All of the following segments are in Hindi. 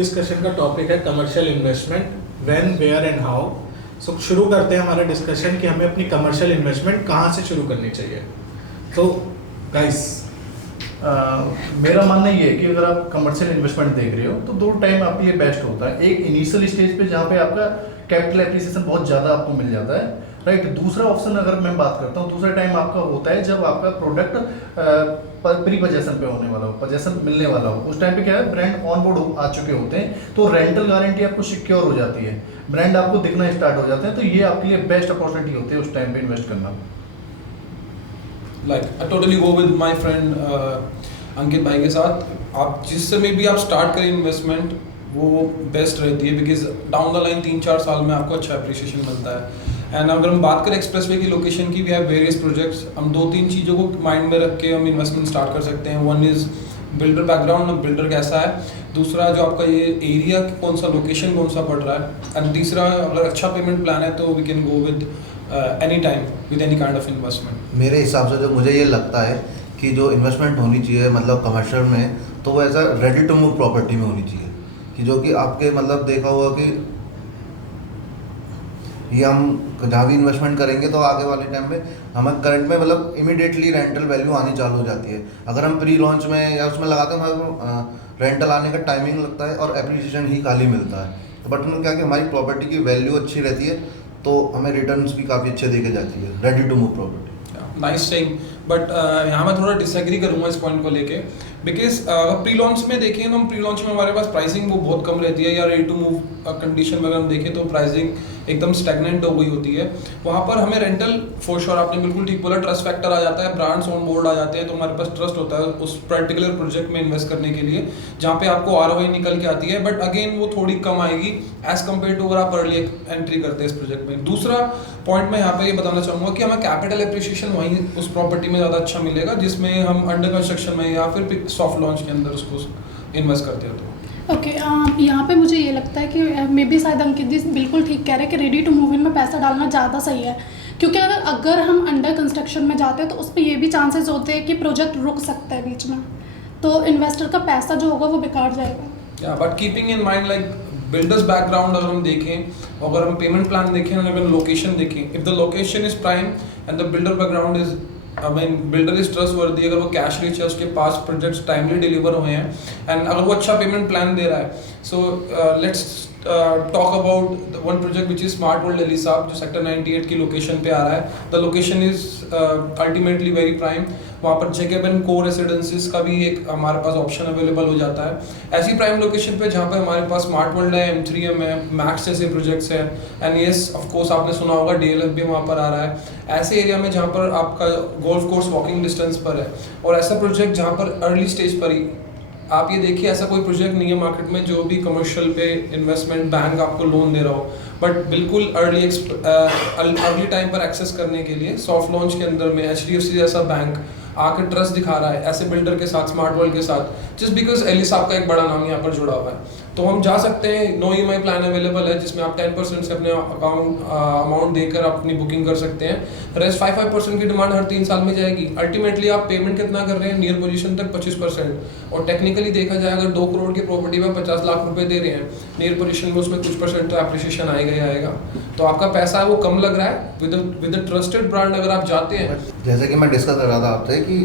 डिस्कशन का टॉपिक है commercial investment, when, where and how. So शुरू करते हैं हमारा डिस्कशन कि हमें अपनी कमर्शियल इन्वेस्टमेंट कहाँ से शुरू करनी चाहिए। तो गाइस, मेरा मानना ये है कि अगर आप कमर्शियल इन्वेस्टमेंट देख रहे हो तो दो टाइम आपके लिए बेस्ट होता है। एक इनिशियल स्टेज पे जहाँ पे आपका कैपिटल एप्रिसिएशन बहुत ज़्यादा आपको मिल जाता है, राइट। दूसरा ऑप्शन अगर मैं बात करता हूँ, दूसरा टाइम आपका होता है जब आपका प्रोडक्ट प्री पोजेशन पे होने वाला हो, पोजेशन मिलने वाला हो। उस टाइम पे क्या है, ब्रांड ऑन बोर्ड आ चुके होते हैं, तो रेंटल गारंटी आपको सिक्योर हो जाती है, ब्रांड आपको दिखना स्टार्ट हो जाते हैं। तो ये आपके लिए बेस्ट अपॉर्चुनिटी होती है उस टाइम पे इन्वेस्ट करना। Like I totally go with my friend अंकित भाई के साथ। आप जिस समय भी आप स्टार्ट करें इन्वेस्टमेंट, वो बेस्ट रहती है, बिकॉज डाउन द लाइन 3-4 साल में आपको अच्छा अप्रिसिएशन मिलता है। एंड अगर हम बात करें एक्सप्रेसवे की लोकेशन की, वी हैव वेरियस प्रोजेक्ट्स। हम 2-3 चीज़ों को माइंड में रख के हम इन्वेस्टमेंट स्टार्ट कर सकते हैं। One is builder background, builder कैसा है। दूसरा जो आपका ये एरिया कौन सा, लोकेशन कौन सा पड़ रहा है। एंड तीसरा, अगर अच्छा पेमेंट प्लान है तो we can go with any time with any kind of investment. मेरे हिसाब से जो मुझे ये लगता है कि जो इन्वेस्टमेंट होनी चाहिए मतलब कमर्शियल में, तो वो ऐसा रेडी टू मूव प्रॉपर्टी में होनी चाहिए कि जो कि आपके मतलब देखा होगा कि ये हम जहाँ भी इन्वेस्टमेंट करेंगे तो आगे वाले टाइम में हमें करंट में मतलब इमीडिएटली रेंटल वैल्यू आनी चालू हो जाती है। अगर हम प्री लॉन्च में या उसमें लगाते हैं हमें रेंटल आने का टाइमिंग लगता है और एप्रिसिएशन ही खाली मिलता है। तो बट उन्होंने क्या कि हमारी प्रॉपर्टी की वैल्यू अच्छी रहती है, तो हमें रिटर्न्स भी काफ़ी अच्छे देके जाती है ready to move property. Nice saying, but यहाँ मैं थोड़ा डिसएग्री करूँगा इस पॉइंट को लेके, बिकॉज प्री लॉन्च में देखें तो हम प्री लॉन्च में हमारे पास प्राइसिंग वो बहुत कम रहती है, या रेडी टू मूव कंडीशन में अगर हम देखें तो प्राइसिंग एकदम स्टैग्नेंट हो गई होती है। वहाँ पर हमें रेंटल फॉर श्योर, आपने बिल्कुल ठीक बोला, ट्रस्ट फैक्टर आ जाता है, ब्रांड्स ऑन बोर्ड आ जाते हैं, तो हमारे पास ट्रस्ट होता है उस पर्टिकुलर प्रोजेक्ट में इन्वेस्ट करने के लिए, जहाँ पे आपको ROI निकल के आती है। बट अगेन वो थोड़ी कम आएगी एज कम्पेयर टू अगर आप अर्ली एंट्री करते हैं इस प्रोजेक्ट में। दूसरा पॉइंट मैं यहाँ पे ये बताना चाहूँगा कि हमें कैपिटल एप्रिसिएशन वहीं उस प्रॉपर्टी में ज़्यादा अच्छा मिलेगा जिसमें हम अंडर कंस्ट्रक्शन में या फिर सॉफ्ट लॉन्च के अंदर उसको इन्वेस्ट करते हो। तो ओके, यहाँ पे मुझे ये लगता है कि मे बी शायद अंकित जी बिल्कुल ठीक कह रहे हैं कि रेडी टू मूव इन में पैसा डालना ज़्यादा सही है, क्योंकि अगर हम अंडर कंस्ट्रक्शन में जाते हैं तो उस पर ये भी चांसेस होते हैं कि प्रोजेक्ट रुक सकता है बीच में, तो इन्वेस्टर का पैसा जो होगा वो बेकार जाएगा। या but keeping in mind like builders background अगर हम देखें, अगर हम पेमेंट प्लान देखें, अगर लोकेशन देखें, if the location is prime and the builder background is builder is trustworthy, अगर वो कैश रिच है, उसके पास प्रोजेक्ट्स टाइमली डिलीवर हुए हैं, एंड अगर वो अच्छा पेमेंट प्लान दे रहा है, so let's talk about one project which is smart world Delhi साहब, जो सेक्टर 98 की लोकेशन पे आ रहा है। The location is ultimately very prime. वहाँ पर जैकब एंड को रेसिडेंसीज का भी एक हमारे पास ऑप्शन अवेलेबल हो जाता है ऐसी प्राइम लोकेशन पे, जहाँ पे हमारे पास स्मार्ट वर्ल्ड है, M3M है, मैक्स जैसे प्रोजेक्ट्स हैं, एंड येस ऑफ कोर्स आपने सुना होगा DLF भी वहाँ पर आ रहा है। ऐसे एरिया में जहाँ पर आपका गोल्फ कोर्स वॉकिंग डिस्टेंस पर है, और ऐसा प्रोजेक्ट जहाँ पर अर्ली स्टेज पर ही आप ये देखिए, ऐसा कोई प्रोजेक्ट नहीं है मार्केट में जो भी कमर्शियल पे इन्वेस्टमेंट बैंक आपको लोन दे रहा हो, बट बिल्कुल अर्ली टाइम पर एक्सेस करने के लिए सॉफ्ट लॉन्च के अंदर में HDFC जैसा बैंक आकर ट्रस्ट दिखा रहा है ऐसे बिल्डर के साथ, स्मार्ट वर्ल्ड के साथ, जस्ट बिकॉज एली साहब का एक बड़ा नाम यहाँ पर जुड़ा हुआ है। तो हम जा सकते हैं, नो EMI प्लान अवेलेबल है जिसमें आप 10% से अपने अमाउंट देकर अपनी बुकिंग कर सकते हैं। रेस्ट 5% की डिमांड हर 3 साल में जाएगी। अल्टीमेटली आप पेमेंट कितना कर रहे हैं, नियर पोजीशन तक 25%, और टेक्निकली देखा जाए अगर 2 करोड़ की प्रॉपर्टी में 50 लाख रुपए दे रहे हैं नियर पोजीशन में, उसमें कुछ परसेंट तो एप्रिसिएशन आएगा ही आएगा। तो आपका पैसा वो कम लग रहा है विद अ ट्रस्टेड ब्रांड अगर आप जाते हैं। जैसे कि मैं डिस्कस कर रहा था आपसे कि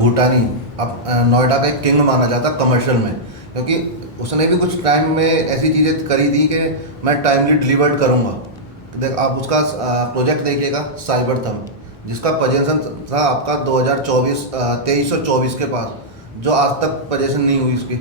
भूटानी अब नोएडा का एक किंग माना जाता है कमर्शियल में, क्योंकि उसने भी कुछ टाइम में ऐसी चीज़ें करी थी कि मैं टाइमली डिलीवर्ड करूँगा। तो देख आप उसका प्रोजेक्ट देखिएगा, साइबर थम, जिसका पोजीशन था आपका 23 और 24 के पास, जो आज तक पोजीशन नहीं हुई उसकी।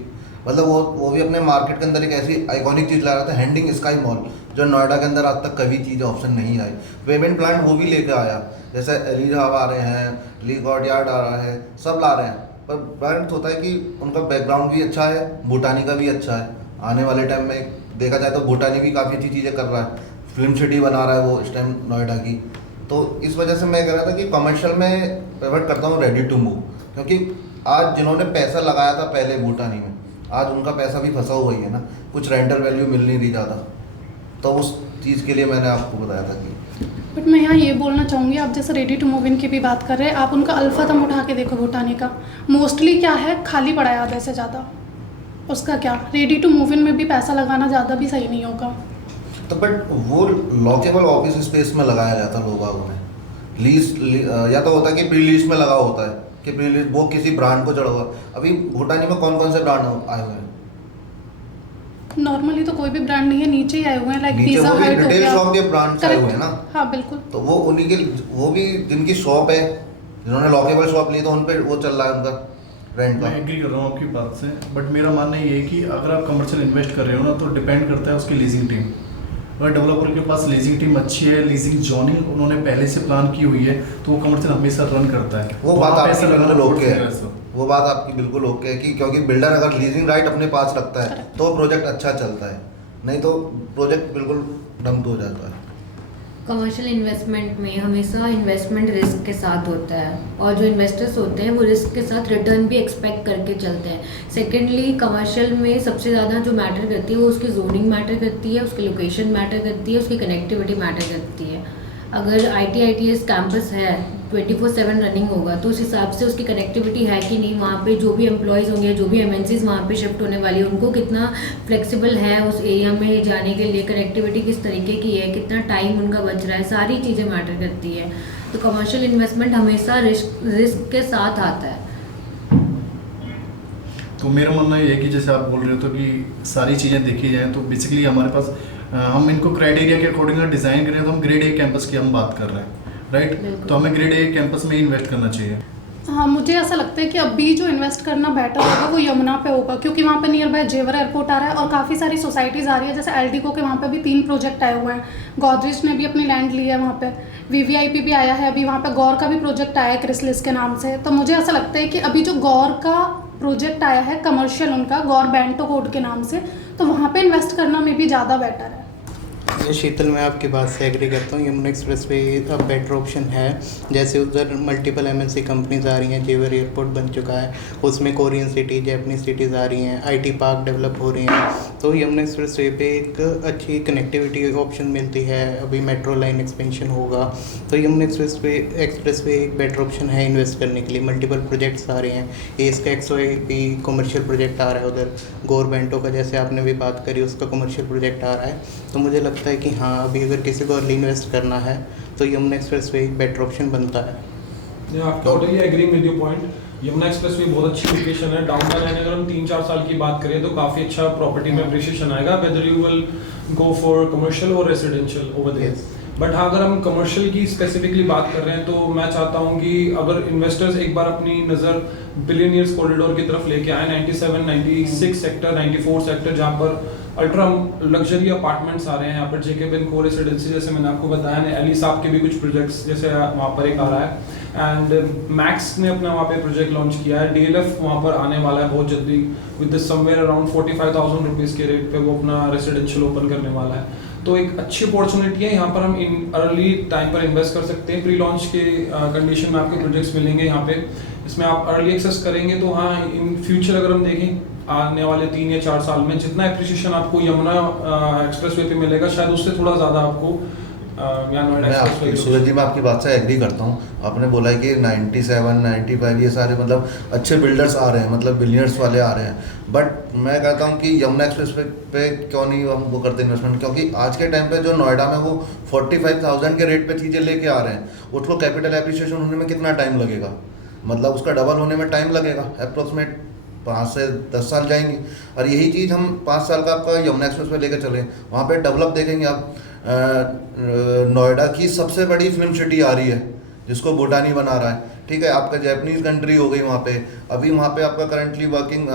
मतलब वो भी अपने मार्केट के अंदर एक ऐसी आइकॉनिक चीज़ ला रहा था, हैंडिंग स्काई मॉल, जो नोएडा के अंदर आज तक कभी चीज़ ऑप्शन नहीं आई। पेमेंट प्लान वो भी लेकर आया, जैसे एली साहब आ रहे हैं, ली कॉर्टयार्ड आ रहा है, सब ला रहे हैं। पर ब्रांड होता है कि उनका बैकग्राउंड भी अच्छा है, भूटानी का भी अच्छा है। आने वाले टाइम में देखा जाए तो भूटानी भी काफ़ी अच्छी चीज़ें कर रहा है, फिल्म सिटी बना रहा है वो इस टाइम नोएडा की। तो इस वजह से मैं कह रहा था कि कमर्शियल में प्रेफर करता हूँ रेडी टू मूव, क्योंकि आज जिन्होंने पैसा लगाया था पहले भूटानी में, आज उनका पैसा भी फंसा हुआ ही है ना, कुछ रेंटल वैल्यू मिल नहीं रही ज़्यादा। तो उस चीज़ के लिए मैंने आपको बताया था कि बट मैं यहाँ ये बोलना चाहूँगी, आप जैसे रेडी टू मूव इन की भी बात कर रहे हैं, आप उनका अल्फा थम उठा के देखो भूटानी का, मोस्टली क्या है, खाली पड़ा है आधे से ज़्यादा। उसका क्या, रेडी टू मूव इन में भी पैसा लगाना ज़्यादा भी सही नहीं होगा। तो बट वो लॉकेबल ऑफिस स्पेस में लगाया जाता है लोगों में, लीज या तो होता है कि प्री लीज में लगा होता है कि प्री लीज वो किसी ब्रांड को चढ़ा हुआ। अभी भूटानी में कौन कौन से ब्रांड आए हुए हैं? नॉर्मली तो कोई भी ब्रांड नहीं है, नीचे ही आए हुए हैं, लाइक नीचे पिज़्ज़ा वो भी हट हो रिटेल गया। शॉप के ब्रांड्स आए हुए हैं ना। हाँ बिल्कुल। तो वो उन्हीं के, वो भी जिनकी शॉप है, जिन्होंने लॉकेबल शॉप ली, तो उन पे वो चल रहा है उनका रेंट का। मैं एग्री कर रहा हूँ आपकी बात से, बट मेरा मानना ये है कि अगर आप कमर्शियल इन्वेस्ट कर रहे हो ना, तो डिपेंड करता है उसकी लीजिंग टीम। अगर डेवलपर के पास लीजिंग टीम अच्छी है, लीजिंग जॉनिंग उन्होंने पहले से प्लान की हुई है, तो वो कमर्शियल हमेशा रन करता है। वो तो बात वहाँ आपकी पैसा लगाना बिल्कुल ओके बहुत है, fair सर। वो बात आपकी बिल्कुल ओके है कि क्योंकि बिल्डर अगर लीजिंग राइट अपने पास रखता है Correct. तो प्रोजेक्ट अच्छा चलता है, नहीं तो प्रोजेक्ट बिल्कुल डंप हो जाता है। कमर्शियल इन्वेस्टमेंट में हमेशा इन्वेस्टमेंट रिस्क के साथ होता है, और जो इन्वेस्टर्स होते हैं वो रिस्क के साथ रिटर्न भी एक्सपेक्ट करके चलते हैं। सेकेंडली कमर्शियल में सबसे ज़्यादा जो मैटर करती है वो उसकी जोनिंग मैटर करती है, उसकी लोकेशन मैटर करती है, उसकी कनेक्टिविटी मैटर करती है। अगर ITITS कैंपस है 24/7 रनिंग होगा, तो उस हिसाब से उसकी कनेक्टिविटी है कि नहीं, वहाँ पे जो भी एम्प्लॉयज़ होंगे, जो भी MNCs वहाँ पे शिफ्ट होने वाली है, उनको कितना फ्लेक्सिबल है उस एरिया में जाने के लिए, कनेक्टिविटी किस तरीके की है, कितना टाइम उनका बच रहा है, सारी चीज़ें मैटर करती है। तो कमर्शियल इन्वेस्टमेंट हमेशा रिस्क के साथ आता है। तो मेरा मानना ये है कि जैसे आप बोल रहे हो तो कि सारी चीज़ें देखी जाएँ, तो बेसिकली हमारे पास हम इनको क्राइटेरिया के अकॉर्डिंग डिज़ाइन करें, तो हम ग्रेड A कैंपस की हम बात कर रहे हैं, राइट। बिल्कुल। तो हमें ग्रेड A कैंपस में इन्वेस्ट करना चाहिए। हाँ, मुझे ऐसा लगता है कि अभी जो इन्वेस्ट करना बेटर होगा वो यमुना पे होगा, क्योंकि वहाँ पे नियर बाय जेवर एयरपोर्ट आ रहा है और काफ़ी सारी सोसाइटीज़ आ रही है। जैसे एल्डिको के वहाँ पे भी 3 प्रोजेक्ट आए हुए हैं, गोदरेज ने भी अपनी लैंड ली है वहाँ पे, VVIP भी आया है, अभी वहाँ पे गौर का भी प्रोजेक्ट आया है क्रिसलिस के नाम से। तो मुझे ऐसा लगता है कि अभी जो गौर का प्रोजेक्ट आया है कमर्शियल, उनका गौर बेंटो कोड के नाम से, तो वहाँ पे इन्वेस्ट करना में भी ज़्यादा बेटर है। ये शीतल, मैं आपकी बात से एग्री करता हूँ। यमुना एक्सप्रेस वे अब बेटर ऑप्शन है। जैसे उधर मल्टीपल MNC कंपनीज आ रही हैं, जेवर एयरपोर्ट बन चुका है, उसमें कोरियन सिटी, जैपनीज सिटीज़ आ रही हैं, IT पार्क डेवलप हो रही हैं। तो यमुना एक्सप्रेस वे पे एक अच्छी कनेक्टिविटी ऑप्शन मिलती है। अभी मेट्रो लाइन एक्सपेंशन होगा, तो यमुना एक्सप्रेस वे एक बेटर ऑप्शन है इन्वेस्ट करने के लिए। मल्टीपल प्रोजेक्ट्स आ रहे हैं, इसका XOIP कमर्शियल प्रोजेक्ट आ रहा है उधर, गवर्नमेंटों का जैसे आपने भी बात करी उसका कमर्शियल प्रोजेक्ट आ रहा है। तो मुझे लगता है कि हाँ, अभी अगर किसी को अर्ली इन्वेस्ट करना है तो यमुना एक्सप्रेस वे एक बेटर ऑप्शन बनता है। Totally agree with your point. Yamuna expressway बहुत अच्छी लोकेशन है, डाउनटाउन रहने अगर हम 3-4 साल की बात करें तो काफ़ी अच्छा प्रॉपर्टी में अप्रिशिएशन आएगा, whether you will go for commercial और रेसिडेंशियल ओवर देयर। बट हाँ, अगर हम कमर्शियल की स्पेसिफिकली बात कर रहे हैं तो मैं चाहता हूँ कि अगर इन्वेस्टर्स एक बार अपनी नज़र बिलियनियर्स कॉरिडोर की तरफ लेके आए, 97, 96 सेक्टर, 94 सेक्टर, जहाँ पर अल्ट्रा लग्जरी अपार्टमेंट्स आ रहे हैं। यहाँ पर JK Ben को रेसिडेंसी, जैसे मैंने आपको बताया, ने एली साहब के भी कुछ प्रोजेक्ट्स जैसे वहाँ पर एक आ रहा है, एंड मैक्स ने अपना वहाँ पे प्रोजेक्ट लॉन्च किया है। DLF वहाँ पर आने वाला है बहुत जल्दी, विद समवेयर अराउंड 45,000 रुपीज़ के रेट पे वो अपना रेसिडेंशियल ओपन करने वाला है। तो एक अच्छी अपॉर्चुनिटी है, यहाँ पर हम इन अर्ली टाइम पर इन्वेस्ट कर सकते हैं। प्री लॉन्च के कंडीशन में आपके प्रोजेक्ट्स मिलेंगे यहाँ पे, इसमें आप अर्ली एक्सेस करेंगे। तो हाँ, इन फ्यूचर अगर हम देखें आने वाले 3 या 4 साल में जितना एप्रिसिएशन आपको यमुना एक्सप्रेसवे पे मिलेगा, शायद उससे थोड़ा ज़्यादा आपको मैं सूरज जी, मैं आपकी बात से एग्री करता हूँ। आपने बोला है कि 97, 95 ये सारे मतलब अच्छे बिल्डर्स आ रहे हैं, मतलब बिलियनर्स वाले आ रहे हैं। बट मैं कहता हूँ कि यमुना एक्सप्रेस पे क्यों नहीं हम वो करते इन्वेस्टमेंट, क्योंकि आज के टाइम पे जो नोएडा में वो 45,000 के रेट पे चीज़ें लेके आ रहे हैं, उसको कैपिटल एप्रिसिएशन होने में कितना टाइम लगेगा? मतलब उसका डबल होने में टाइम लगेगा, अप्रोक्सीमेट 5 से 10 साल जाएंगे। और यही चीज़ हम 5 साल का आपका यमुना एक्सप्रेस पे लेकर चलें, वहाँ पे डेवलप देखेंगे आप। नोएडा की सबसे बड़ी फिल्म सिटी आ रही है जिसको भूटानी बना रहा है, ठीक है। आपका जैपनीज कंट्री हो गई वहाँ पे। अभी वहाँ पे आपका करंटली वर्किंग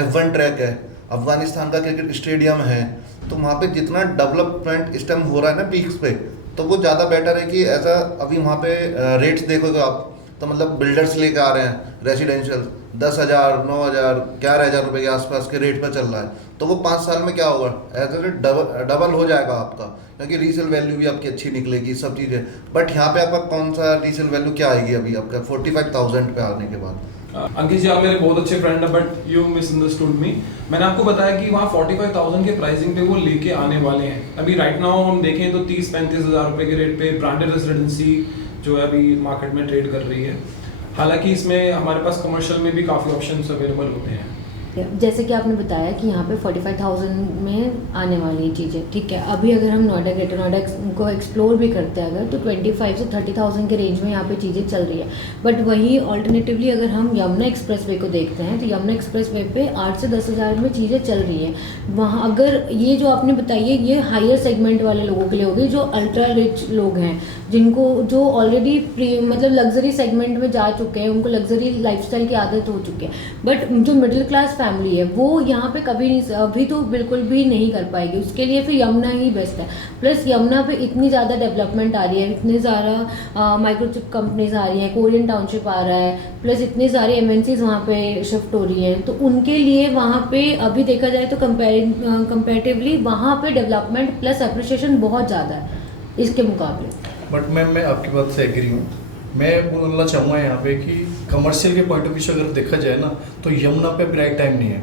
F1 ट्रैक है, अफगानिस्तान का क्रिकेट स्टेडियम है। तो वहाँ पे जितना डेवलपमेंट इस टाइम हो रहा है ना पीक्स पे, तो वो ज़्यादा बेटर है कि ऐसा। अभी वहाँ पे रेट्स देखोगे आप, तो मतलब बिल्डर्स लेके आ रहे हैं रेसिडेंशियल 10,000, 9,000, 11,000 रुपये के आसपास के रेट पर चल रहा है। तो वो 5 साल में क्या होगा, एज ए डबल हो जाएगा आपका, क्योंकि रीसेल वैल्यू भी आपकी अच्छी निकलेगी, सब चीज़ें। बट यहाँ पे आपका कौन सा रीसेल वैल्यू क्या आएगी अभी आपका 45,000 पे आने के बाद? अंकित जी, आप मेरे बहुत अच्छे फ्रेंड हैं, बट यू मिसअंडरस्टूड मी। मैंने आपको बताया कि वहाँ 45,000 के प्राइसिंग पे वो लेके आने वाले हैं। अभी राइट नाउ हम देखें तो 30-35 हज़ार रुपये के रेट पे ब्रांडेड रेसिडेंसी जो है अभी मार्केट में ट्रेड कर रही है। हालांकि इसमें हमारे पास कमर्शियल में भी काफ़ी ऑप्शंस अवेलेबल होते हैं। जैसे कि आपने बताया कि यहाँ पे 45,000 में आने वाली चीज़ें, ठीक है। अभी अगर हम नोएडा ग्रेटर नोएडा को एक्सप्लोर भी करते हैं अगर, तो 25 से 30,000 के रेंज में यहाँ पे चीज़ें चल रही है। बट वही ऑल्टरनेटिवली अगर हम यमुना एक्सप्रेसवे को देखते हैं तो यमुना एक्सप्रेसवे पे 8 से 10 हज़ार में चीज़ें चल रही हैं। वहाँ अगर ये जो आपने बताई है ये हायर सेगमेंट वाले लोगों के लिए होगी, जो अल्ट्रा रिच लोग हैं, जिनको जो ऑलरेडी मतलब लग्जरी सेगमेंट में जा चुके हैं, उनको लग्जरी लाइफस्टाइल की आदत हो चुकी है। बट जो मिडिल क्लास फैमिली है वो यहाँ पे कभी नहीं, अभी तो बिल्कुल भी नहीं कर पाएगी। उसके लिए फिर यमुना ही बेस्ट है। प्लस यमुना पे इतनी ज़्यादा डेवलपमेंट आ रही है, इतने ज़्यादा माइक्रोचिप कंपनीज आ रही हैं, कोरियन टाउनशिप आ रहा है, प्लस इतने सारे एमएनसीज वहाँ पे शिफ्ट हो रही हैं। तो उनके लिए वहाँ पे अभी देखा जाए तो कंपेरेटिवली वहाँ पे डेवलपमेंट प्लस अप्रिशिएशन बहुत ज़्यादा है इसके मुकाबले। बट मैम मैं आपकी बात से एग्री हूँ। मैं बोलना चाहूँगा यहाँ पे कि कमर्शियल के पॉइंट ऑफ व्यू से अगर देखा जाए ना तो यमुना पे अभी राइट टाइम नहीं है।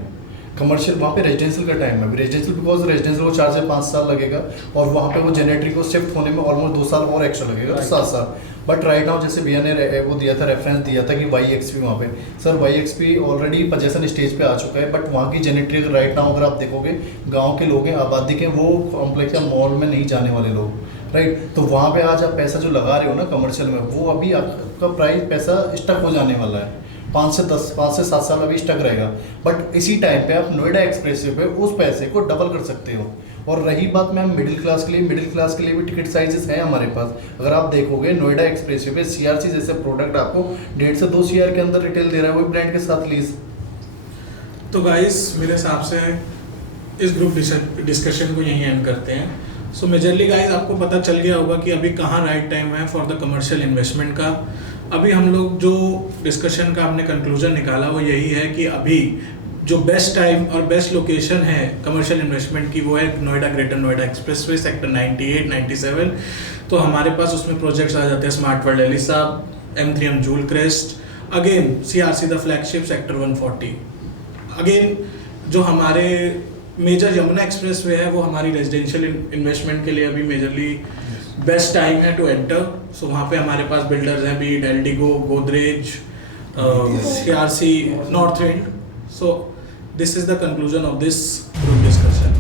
कमर्शियल वहाँ पे रेजिडेंशियल का टाइम है। रेजिडेंशियल बिकॉज रेजिडेंशियल को 4 से 5 साल लगेगा और वहाँ पे वो जेनेटरी को शिफ्ट होने में ऑलमोस्ट 2 साल और एक्स्ट्रा लगेगा, तो 7 साल। बट राइट नाउ जैसे भैया ने वो दिया था, रेफरेंस दिया था कि YXP वहाँ पे, sir YXP already possession stage पे आ चुका है। बट वहाँ की जेनेटरी राइट नाउ अगर आप देखोगे, गाँव के लोग हैं, आबादी के, वो कॉम्प्लेक्स या मॉल में नहीं जाने वाले लोग, राइट। तो वहाँ पे आज आप पैसा जो लगा रहे हो ना कमर्शियल में, वो अभी आपका प्राइस पैसा स्टक हो जाने वाला है। 5 से 7 साल अभी स्टक रहेगा। बट इसी टाइम पे आप नोएडा एक्सप्रेसवे पे उस पैसे को डबल कर सकते हो। और रही बात मैम मिडिल क्लास के लिए, मिडिल क्लास के लिए भी टिकट साइजेस हैं हमारे पास। अगर आप देखोगे नोएडा एक्सप्रेसवे पे CRC जैसे प्रोडक्ट आपको 1.5 से 2 CR के अंदर रिटेल दे रहा है, वही ब्रांड के साथ लीज। तो गाइस मेरे हिसाब से इस ग्रुप डिस्कशन को यहीं एंड करते हैं। सो मेजरली गाइस आपको पता चल गया होगा कि अभी कहाँ राइट टाइम है फॉर द कमर्शियल इन्वेस्टमेंट का। अभी हम लोग जो डिस्कशन का हमने कंक्लूजन निकाला वो यही है कि अभी जो बेस्ट टाइम और बेस्ट लोकेशन है कमर्शियल इन्वेस्टमेंट की वो है Noida greater Noida expressway sector 98, 97। तो हमारे पास उसमें प्रोजेक्ट्स आ जाते हैं Smart World Elisa, M3M Jewel Crest, again CRC the flagship sector 140। Again जो हमारे मेजर यमुना एक्सप्रेसवे है वो हमारी रेजिडेंशियल इन्वेस्टमेंट के लिए अभी मेजरली बेस्ट टाइम है टू एंटर। सो वहाँ पे हमारे पास बिल्डर्स हैं बीट Eldeco, Godrej, CRC, North Wind. So this is the conclusion of this group discussion.